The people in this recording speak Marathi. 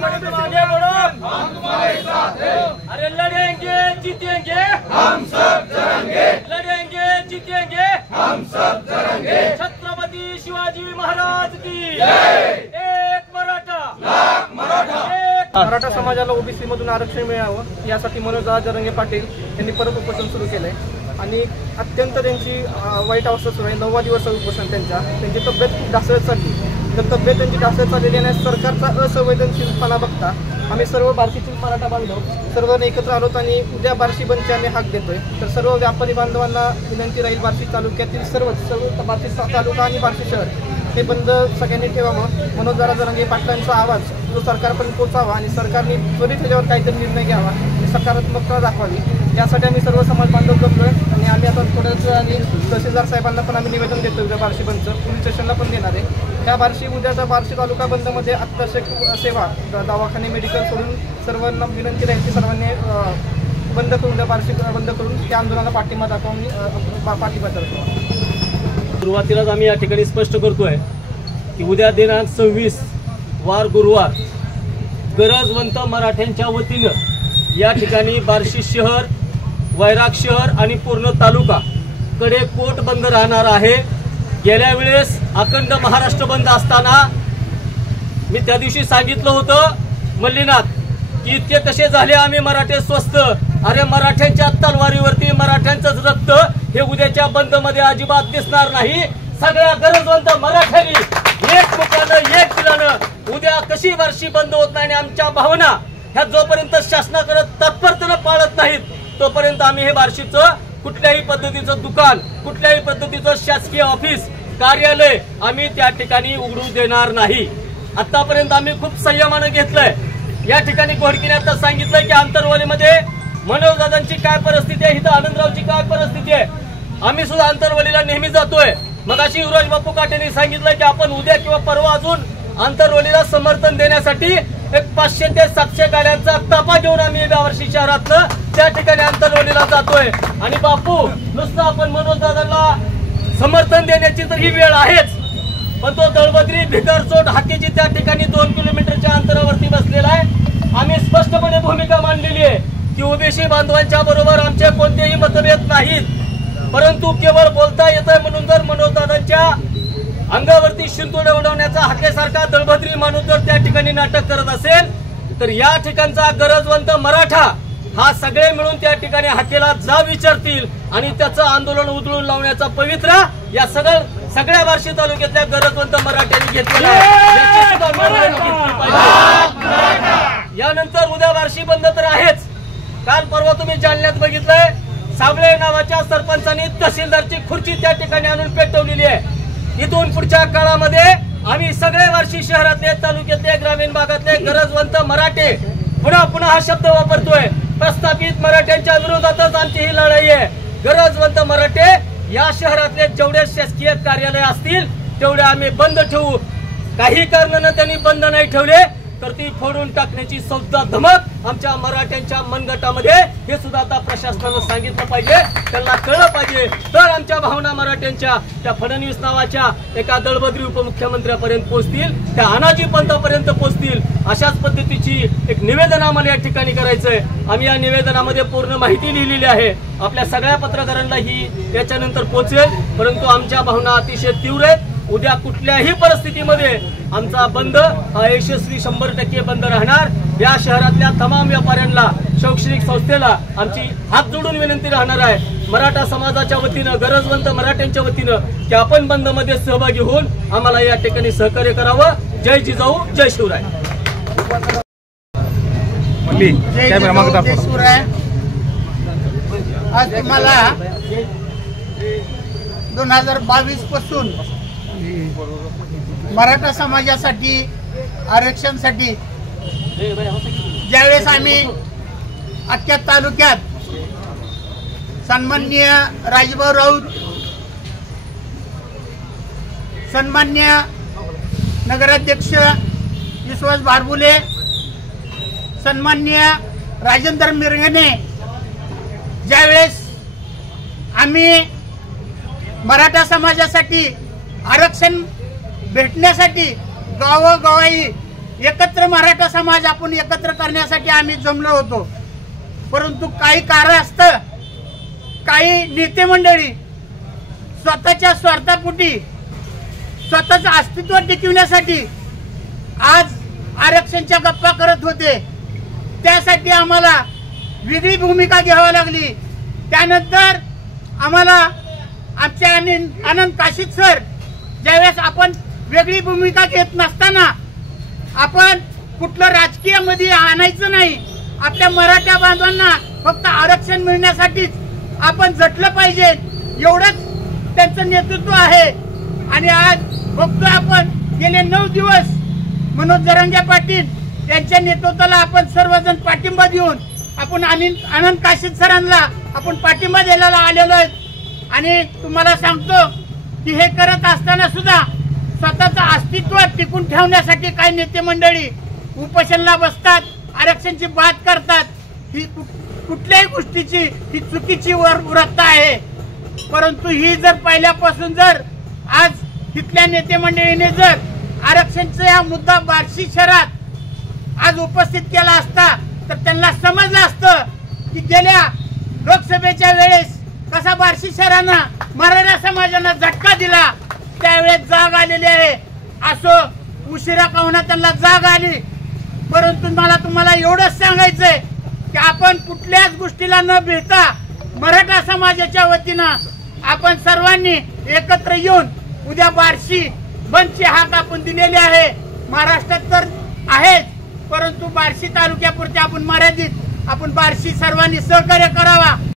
तुम आगे बढ़ो, हम तुम्हारे साथ हैं। अरे लड़ेंगे जीतेंगे, हम सब डरेंगे, लड़ेंगे जीतेंगे, हम सब डरेंगे। छत्रपति शिवाजी महाराज की जय। एक मराठा लाख मराठा। मराठा समाजाला ओबीसी मधून आरक्षण मिळावं यासाठी मनोज जरांगे पाटील यांनी परत उपोषण सुरू केलंय आणि अत्यंत त्यांची वाईट अवस्था सुरू आहे। 9वा दिवस उपोषण त्यांची तब्येत खूप ढासळत चालली। तर तब्येत त्यांची ढासळत चाललेली आणि सरकारचा असंवेदनशीलपणा बघता आम्ही सर्व बार्शीतील मराठा बांधव सर्वांनी एकत्र आलोत आणि उद्या बार्शी बंदची आम्ही हाक देतोय। तर सर्व व्यापारी बांधवांना विनंती राहील, बार्शी तालुक्यातील सर्व बार्शी तालुका आणि बार्शी शहर हे बंद सगळ्यांनी ठेवावं। मनोज जरांगे पाटलांचा आवाज जो सरकारपर्यंत पोहोचावा आणि सरकारने त्वरित त्याच्यावर काहीतरी निर्णय घ्यावा आणि सकारात्मकता दाखवावी यासाठी आम्ही सर्व समाज बांधव करतोय। आणि आम्ही आता थोड्याच आणि तहसीलदार साहेबांना पण आम्ही निवेदन देतोय उद्या बार्शी बंदचं, पोलीस स्टेशनला पण देणार आहे। त्या उद्याच्या बार्शी तालुका बंदमध्ये अत्यावश्यक सेवा दवाखाने मेडिकल सोडून सर्वांना विनंती राहील की सर्वांनी बंद करून द्या, बार्शी बंद करून त्या आंदोलनाला पाठिंबा दाखवून पाठिंबा करतो। सुरुवातीलाच आम्ही या ठिकाणी स्पष्ट करतोय की उद्या दिनांक 26 वार गुरुवार गरजवंत मराठ्यांच्या वतीनं या ठिकाणी बार्शी शहर, वैराग शहर आणि पूर्ण तालुका कडेकोट बंद राहणार आहे। गेल्या वेळेस अखंड महाराष्ट्र बंद असताना मी त्या दिवशी सांगितलं होतं मल्लीनाथ की इतके कसे झाले आम्ही मराठे स्वस्त, अरे मराठ्यांच्या तलवारीवरती मराठ्यांचंच रक्त हे उद्याच्या बंद मध्ये अजिबात दिसणार नाही। सगळ्या गरजवंत मराठ्यांनी एक मुखानं एक दिलानं उद्या कशी बार्शी बंद होत नाही आणि आमच्या भावना ह्या जोपर्यंत शासनाकडे तत्परतेनं पाळत नाहीत तोपर्यंत आम्ही हे बार्शीचं कुठल्याही पद्धतीचं दुकान, कुठल्याही पद्धतीचं शासकीय ऑफिस, कार्यालय आम्ही त्या ठिकाणी उघडू देणार नाही। आतापर्यंत आम्ही खूप संयमानं घेतलंय। या ठिकाणी घोडकीने आता सांगितलंय की आंतरवालीमध्ये मनोजदादांची काय परिस्थिती आहे, इथं आनंदरावची काय परिस्थिती आहे। आम्ही सुद्धा आंतरवालीला नेहमी जातोय। मगाशी युवराज बापू काटेंनी सांगितलं की आपण उद्या किंवा परवा अजून आंतरवालीला समर्थन देण्यासाठी एक 500 ते 700 गाड्यांचा ताफा घेऊन आम्ही बार्शी शहरातलं त्या ठिकाणी आंतरवालीला जातोय। आणि बापू नुसतं आपण मनोजदादांना समर्थन देण्याची तर ही वेळ आहेच, पण तो दळबद्री भिकारचोट हाकेची त्या ठिकाणी 2 किलोमीटरच्या अंतरावरती बसलेला आहे। आम्ही स्पष्टपणे भूमिका मांडलेली आहे की ओबीसी बांधवांच्या बरोबर आमचे कोणतेही मतभेद नाहीत, परंतु केवळ बोलता येतंय म्हणून जर मनोजदादांच्या अंगावरती शिंतोडे उडवण्याचा हाकेसारखा दळभद्री माणूस जर त्या ठिकाणी नाटक करत असेल तर या ठिकाणचा गरजवंत मराठा हा सगळे मिळून त्या ठिकाणी हाकेला जा विचारतील आणि त्याचं आंदोलन उधळून लावण्याचा पवित्रा या सगळ्या बार्शी तालुक्यातल्या गरजवंत मराठ्यांनी घेतलेला आहे। यानंतर उद्या बार्शी बंद तर आहेच। काल परवा तुम्ही जालन्यात बघितलंय, साबळे नावाच्या सरपंचांनी तहसीलदारची खुर्ची त्या ठिकाणी आणून पेटवलेली आहे। इथून पुढच्या काळामध्ये आम्ही सगळे बार्शी शहरातले, तालुक्यातले, ग्रामीण भागातले गरजवंत मराठे पुन्हा हा शब्द वापरतोय, प्रस्थापित मराठ्यांच्या विरोधातच आमची ही लढाई आहे। गरजवंत मराठे या शहरातले जेवढे शासकीय कार्यालय असतील तेवढे आम्ही बंद ठेवू। काही कारणानं त्यांनी बंद नाही ठेवले तर ती फोडून टाकण्याची सौदा धमक आमच्या मराठ्यांच्या मनगटामध्ये हे सुद्धा आता प्रशासनानं सांगितलं पाहिजे, त्यांना कळलं पाहिजे। तर आमच्या भावना मराठ्यांच्या त्या फडणवीस नावाच्या एका दळबद्री उपमुख्यमंत्र्यापर्यंत पोहोचतील, त्या अनाजी पंतापर्यंत पोहोचतील। अशाच पद्धतीची एक निवेदन आम्हाला या ठिकाणी करायचंय। आम्ही या निवेदनामध्ये पूर्ण माहिती लिहिलेली आहे, आपल्या सगळ्या पत्रकारांना ही याच्यानंतर पोहोचेल, परंतु आमच्या भावना अतिशय तीव्र आहेत। उद्या कुठल्याही परिस्थितीमध्ये आमचा बंद हा यशस्वी 100% बंद राहणार। या शहरातल्या तमाम व्यापाऱ्यांना, शैक्षणिक संस्थेला आमची हात जोडून विनंती राहणार आहे मराठा समाजाच्या वतीनं, गरजवंत मराठ्यांच्या वतीनं की आपण बंद मध्ये सहभागी होऊन आम्हाला या ठिकाणी सहकार्य करावं। जय जिजाऊ, जय शिवराय। जय शिवराय। आज तुम्हाला 2022 पासून मराठा समाजासाठी आरक्षणासाठी ज्यावेळेस आम्ही अख्ख्या तालुक्यात सन्माननीय राजभाऊ राऊत, सन्माननीय नगराध्यक्ष विश्वास बारबुले, सन्माननीय राजेंद्र मिरगणे, ज्यावेळेस आम्ही मराठा समाजासाठी आरक्षण भेटण्यासाठी गावोगावी एकत्र मराठा समाज आपण एकत्र करण्यासाठी आम्ही जमलो होतो, परंतु काही कारणास्तव काही नेते मंडळी स्वतःच्या स्वार्थापोटी स्वतःचं अस्तित्व टिकवण्यासाठी आज आरक्षणच्या गप्पा करत होते। त्यासाठी आम्हाला वेगळी भूमिका घ्यावी लागली। त्यानंतर आम्हाला आमचे आनंद काशीद सर ज्यावेळेस आपण वेगळी भूमिका घेत नसताना आपण कुठलं राजकीय मध्ये आणायचं नाही, आपल्या मराठा बांधवांना फक्त आरक्षण मिळण्यासाठीच आपण झटलं पाहिजे एवढंच त्यांचं नेतृत्व आहे। आणि आज बघतोय आपण गेले 9 दिवस मनोज जरांगे पाटील यांच्या नेतृत्वाला आपण सर्वजण पाठिंबा देऊन आपण आनंद काशीद सरांना आपण पाठिंबा द्यायला आलेलो आहे। आणि तुम्हाला सांगतो की हे करत असताना सुद्धा स्वतःचं अस्तित्व टिकून ठेवण्यासाठी काही नेते मंडळी उपोषणाला बसतात, आरक्षणची बात करतात। ही कुठल्याही गोष्टीची ही चुकीची वृत्त आहे। परंतु ही जर पहिल्यापासून जर आज इथल्या नेते मंडळीने जर आरक्षणचा हा मुद्दा बार्शी शहरात आज उपस्थित केला असता तर त्यांना समजलं असतं की गेल्या लोकसभेच्या वेळेस कसा बार्शी शहरानं मराठा समाजानं झटका दिला, त्यावेळेस जाग आलेली आहे। असो उशिरा का होईना त्यांना जाग आली, परंतु मला तुम्हाला एवढंच सांगायचंय की आपण कुठल्याच गोष्टीला न भिडता मराठा समाजाच्या वतीनं आपण सर्वांनी एकत्र येऊन उद्या बार्शी बंदची हाक आपण दिलेली आहे। महाराष्ट्रात तर आहेच, परंतु बार्शी तालुक्यापुरते आपण मर्यादित आपण बार्शी सर्वांनी सहकार्य करावा।